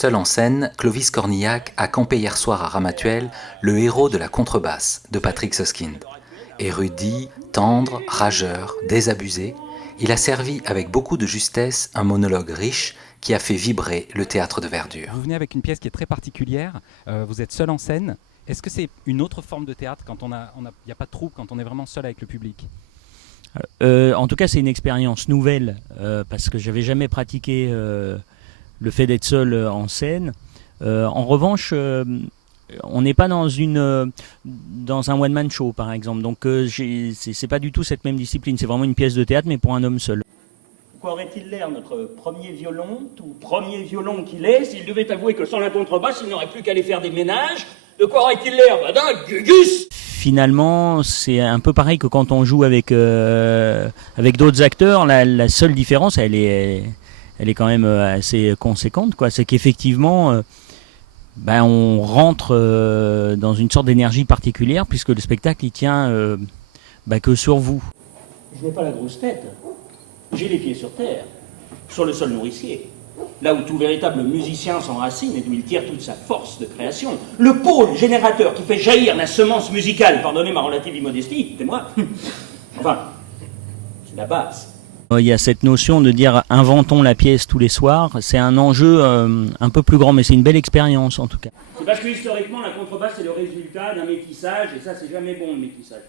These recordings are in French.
Seul en scène, Clovis Cornillac a campé hier soir à Ramatuelle le héros de la contrebasse de Patrick Suskind. Érudit, tendre, rageur, désabusé, il a servi avec beaucoup de justesse un monologue riche qui a fait vibrer le théâtre de verdure. Vous venez avec une pièce qui est très particulière, vous êtes seul en scène. Est-ce que c'est une autre forme de théâtre quand il n'y a pas de troupe, quand on est vraiment seul avec le public ? En tout cas, c'est une expérience nouvelle parce que j'avais jamais pratiqué le fait d'être seul en scène. En revanche, on n'est pas dans un one-man show, par exemple. Donc, c'est pas du tout cette même discipline. C'est vraiment une pièce de théâtre, mais pour un homme seul. Quoi aurait-il l'air, notre premier violon, tout premier violon qu'il est, s'il devait avouer que sans la contrebasse, il n'aurait plus qu'à aller faire des ménages? De quoi aurait-il l'air? D'un gugus! Finalement, c'est un peu pareil que quand on joue avec d'autres acteurs. La seule différence, elle est quand même assez conséquente, quoi. C'est qu'effectivement, on rentre dans une sorte d'énergie particulière, puisque le spectacle, il tient que sur vous. Je n'ai pas la grosse tête. J'ai les pieds sur terre, sur le sol nourricier, là où tout véritable musicien s'enracine et d'où il tire toute sa force de création. Le pôle générateur qui fait jaillir la semence musicale, pardonnez ma relative immodestie, c'est moi. Enfin, c'est la base. Il y a cette notion de dire inventons la pièce tous les soirs. C'est un enjeu un peu plus grand, mais c'est une belle expérience en tout cas. C'est parce que historiquement, la contrebasse est le résultat d'un métissage, et ça, c'est jamais bon le métissage.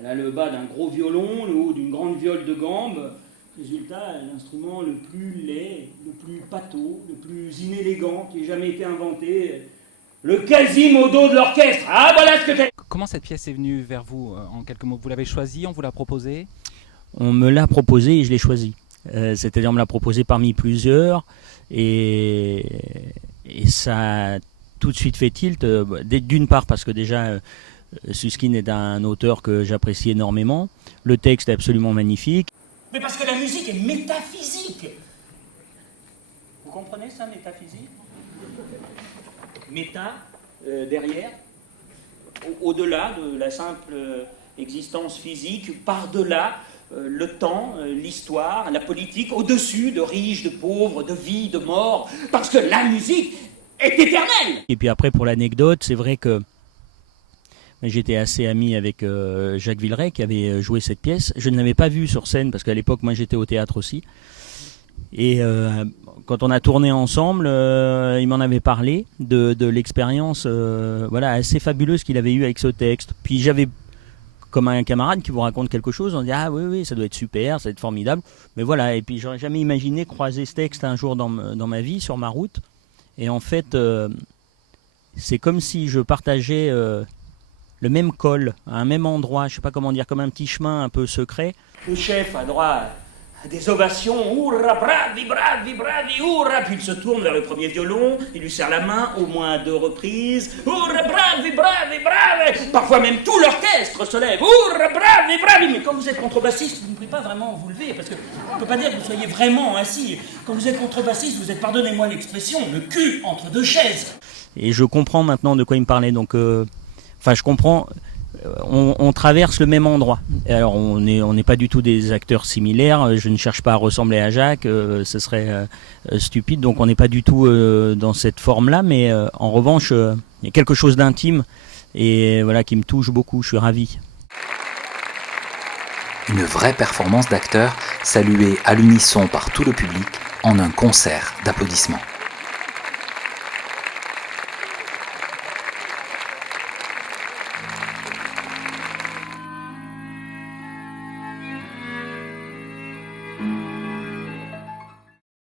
Elle a le bas d'un gros violon, le haut d'une grande viole de gambe. Résultat, l'instrument le plus laid, le plus pâteau, le plus inélégant qui ait jamais été inventé. Le quasimodo de l'orchestre. Ah, voilà ce que c'est. Comment cette pièce est venue vers vous, en quelques mots? Vous l'avez choisie, on vous l'a proposée? On me l'a proposé et je l'ai choisi. C'est-à-dire on me l'a proposé parmi plusieurs et ça a tout de suite fait tilt. D'une part parce que déjà Suskind est un auteur que j'apprécie énormément. Le texte est absolument magnifique. Mais parce que la musique est métaphysique. Vous comprenez ça, métaphysique? Méta, derrière, au-delà de la simple existence physique, par-delà le temps, l'histoire, la politique, au-dessus de riches, de pauvres, de vie, de mort, parce que la musique est éternelle. Et puis après, pour l'anecdote, c'est vrai que j'étais assez ami avec Jacques Villeray qui avait joué cette pièce. Je ne l'avais pas vue sur scène parce qu'à l'époque, moi, j'étais au théâtre aussi. Et quand on a tourné ensemble, il m'en avait parlé de l'expérience assez fabuleuse qu'il avait eue avec ce texte. Puis j'avais comme un camarade qui vous raconte quelque chose, on dit ah oui, ça doit être super, ça doit être formidable. Mais voilà, et puis j'aurais jamais imaginé croiser ce texte un jour dans ma vie, sur ma route. Et en fait, c'est comme si je partageais le même col, à un même endroit, je sais pas comment dire, comme un petit chemin un peu secret. Le chef a droit à des ovations, hurrah, bravi, bravi, bravi, hurrah, puis il se tourne vers le premier violon, il lui serre la main au moins 2 reprises, hurrah, bravi, bravi, bravi, parfois même tout l'orchestre se lève, hurrah, bravi, bravi, mais quand vous êtes contrebassiste, vous ne pouvez pas vraiment vous lever, parce que on ne peut pas dire que vous soyez vraiment assis. Quand vous êtes contrebassiste, vous êtes, pardonnez-moi l'expression, le cul entre 2 chaises. Et je comprends maintenant de quoi il me parlait, donc je comprends. On traverse le même endroit. Alors on n'est pas du tout des acteurs similaires. Je ne cherche pas à ressembler à Jacques, ce serait stupide. Donc on n'est pas du tout dans cette forme-là. Mais en revanche, il y a quelque chose d'intime et voilà qui me touche beaucoup. Je suis ravi. Une vraie performance d'acteur saluée à l'unisson par tout le public en un concert d'applaudissements.